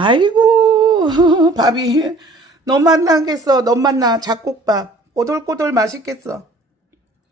아이고 밥이 너무 맛나겠어. 너무 맛나. 잡곡밥 꼬들꼬들 맛있겠어.